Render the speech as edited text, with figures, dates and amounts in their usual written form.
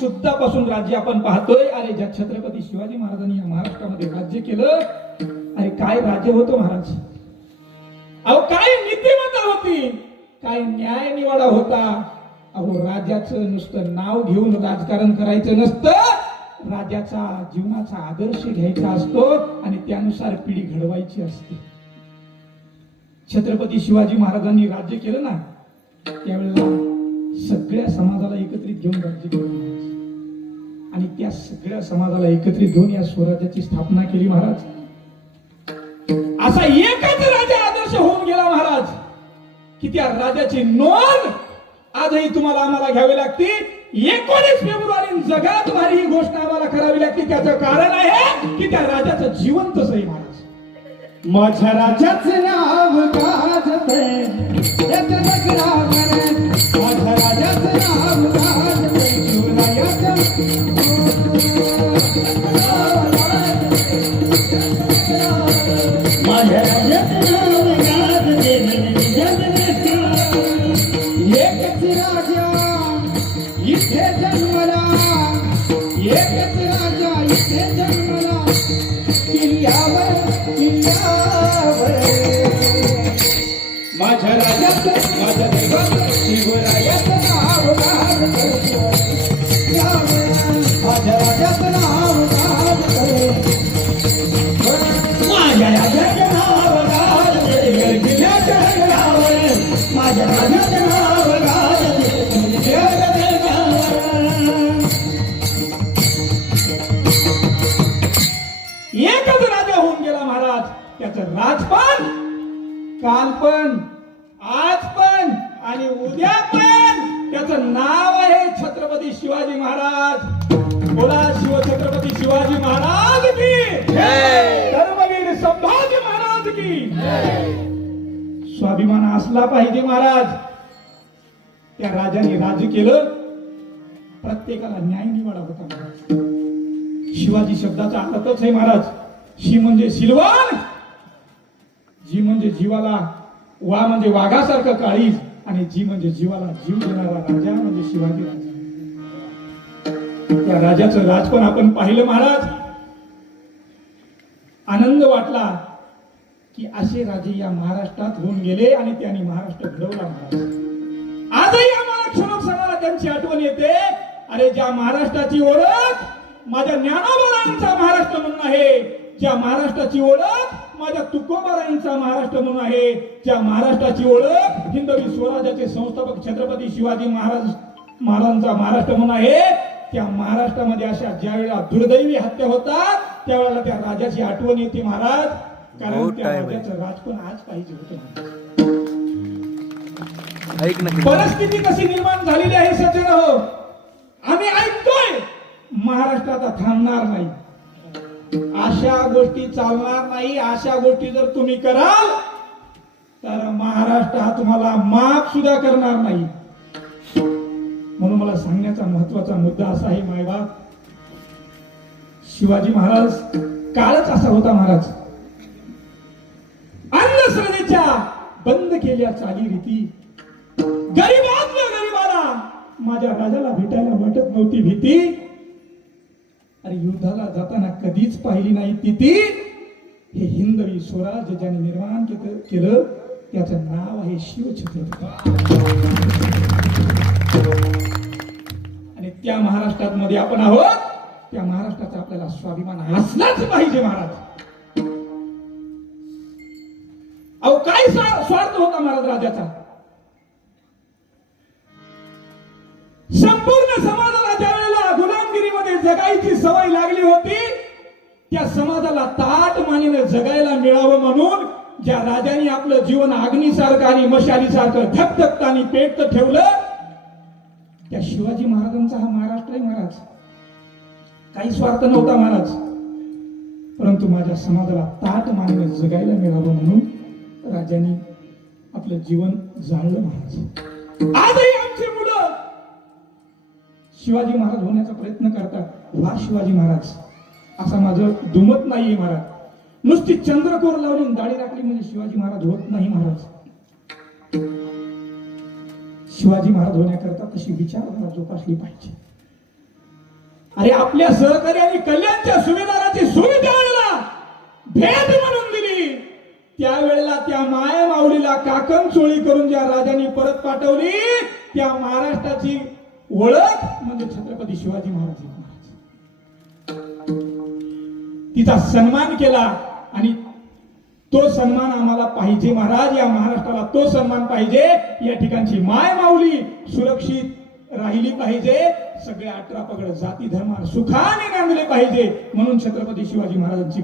सुद्धा पासून राज्य आपण पाहतोय. अरे ज्या छत्रपती शिवाजी महाराजांनी या महाराष्ट्रामध्ये राज्य केलं, अरे काय राज्य होतं महाराज. अहो काय नीतिमत्ता होती, काय न्याय निवाडा होता. अहो राजाचं नुसतं नाव घेऊन राजकारण करायचं नसतं, राजाचा जीवनाचा आदर्श घ्यायचा असतो आणि त्यानुसार पिढी घडवायची असते. छत्रपती शिवाजी महाराजांनी राज्य केलं ना, त्यावेळेला सगळ्या समाजाला एकत्रित घेऊन राज्य केलं आणि त्या सगळ्या समाजाला एकत्रित घेऊन या स्वराज्याची स्थापना केली महाराज. असा एकच राजा आदर्श होऊन गेला महाराज की त्या राजाची नोंद आजही तुम्हाला आम्हाला घ्यावी लागते. 19 फेब्रुवारी जगात भारी ही गोष्ट आम्हाला करावी लागते. त्याचं कारण आहे की त्या राजाचं जिवंतच आहे महाराज. माझ्या राजाचं नाव गाजते, याचं जगराव करे. माझ्या राजाचं नाव गाजते, शिवरायाचं. माझ्या राजाचं नाव गाजते, एकच राजा इथे जन्मला, एकच राजा इथे जन्मला, किल्ल्यावर किल्ल्यावर. माझ्या राजाचं माझ्या देवाचं शिवरायाचं नाव गाजते, माझ्या राजाचं नाव गाजते, माझ्या राजाचं नाव गाजते, किल्ल्याच्या गडावर. माझ्या राजाचं नाव गाजते, एकच राजा होऊन गेला महाराज. त्याचं राजपान काल पण, आज पण आणि उद्या पण त्याचं नाव आहे छत्रपती शिवाजी महाराज. बोला शिवछत्रपती शिवाजी महाराज की जय, धर्मवीर संभाजी महाराज की जय. स्वाभिमान असला पाहिजे महाराज. त्या राजाने राज्य केलं, प्रत्येकाला न्याय निवाडा होता महाराज. शिवाजी शब्दाचा अर्थच आहे महाराज, शी म्हणजे सिलवान, जी म्हणजे जीवाला, वा म्हणजे वाघासारखं काळीज, आणि जी म्हणजे जीवाला जीव देणारा राजा म्हणजे शिवाजी राजा. त्या राजाचं राजपण आपण पाहिलं महाराज. आनंद वाटला की असे राजे या महाराष्ट्रात होऊन गेले आणि त्यांनी महाराष्ट्र घडवला महाराज. आजही आम्हाला क्षणोक क्षणाला त्यांची आठवण येते. अरे ज्या महाराष्ट्राची ओळख माझ्या ज्ञानोबारायांचा महाराष्ट्र म्हणून आहे, ज्या महाराष्ट्राची ओळख माझ्या तुकोबारायांचा महाराष्ट्र म्हणून आहे, ज्या महाराष्ट्राची ओळख हिंदवी स्वराज्याचे संस्थापक छत्रपती शिवाजी महाराजांचा महाराष्ट्र म्हणून आहे, त्या महाराष्ट्रामध्ये अशा ज्या वेळेला दुर्दैवी हत्या होतात त्यावेळेला त्या राजाची आठवण येते महाराज. कारण त्या राजाचं राजपण आज पाहिजे होतं. परिस्थिती कशी निर्माण झालेली आहे सज्जन हो, आम्ही ऐकतोय. महाराष्ट्र आता थांबणार नाही, अशा गोष्टी चालणार नाही. अशा गोष्टी जर तुम्ही कराल तर महाराष्ट्र हा तुम्हाला माफ सुद्धा करणार नाही. म्हणून मला सांगण्याचा महत्वाचा मुद्दा असा आहे मायबाप, शिवाजी महाराज काळच असा होता महाराज. अंधश्रद्धेच्या बंद केल्या चालीरीती, गरीबातल्या गरीबाला माझ्या राजाला भेटायला वाटत नव्हती भीती. अरे युद्धाला जाताना कधीच पाहिली नाही तिथी. हे हिंदवी स्वराज्य ज्याने निर्माण केलं त्याचं नाव आहे शिवछत्रपती. आणि त्या महाराष्ट्रात मध्ये आपण आहोत, त्या महाराष्ट्राचा आपल्याला स्वाभिमान असलाच पाहिजे महाराज. अहो काय स्वार्थ होता महाराज राजाचा. संपूर्ण समाजाला ज्या वेळेला गुलामगिरीमध्ये जगायची सवय लागली होती, त्या समाजाला ताट मानेने जगायला मिळावं म्हणून ज्या राजाने आपलं जीवन अग्नीसारखं आणि मशालीसारखं धगधगतानी पेटत ठेवलं, त्या शिवाजी महाराजांचा हा महाराष्ट्र आहे महाराज. काही स्वार्थ नव्हता महाराज, परंतु माझ्या समाजाला ताट मानेने जगायला मिळावं म्हणून राजांनी आपलं जीवन जाळलं महाराज. आजही आमची मुलं शिवाजी महाराज होण्याचा प्रयत्न करतात. वा शिवाजी महाराज असा माझं दुमत नाहीये महाराज. नुसती चंद्रकोर लावून दाढी राखली म्हणजे शिवाजी महाराज होत नाही महाराज. शिवाजी महाराज होण्याकरता तशी विचारधारा जोपासली पाहिजे. अरे आपल्या सहकारी आणि कल्याणच्या सुभेदाराची सुई त्यावेळेला भेट म्हणून दिली, त्यावेळेला त्या माय माऊलीला काकण चोळी करून ज्या राजांनी परत पाठवली, त्या महाराष्ट्राची ओळख म्हणजे छत्रपती शिवाजी महाराज. तिचा सन्मान केला आणि तो सन्मान आम्हाला पाहिजे महाराज. या महाराष्ट्राला तो सन्मान पाहिजे. या ठिकाणची माय माऊली सुरक्षित राहिली पाहिजे. सगळे 18 पगड जाती धर्म सुखाने नांदले पाहिजे. म्हणून छत्रपती शिवाजी महाराजांची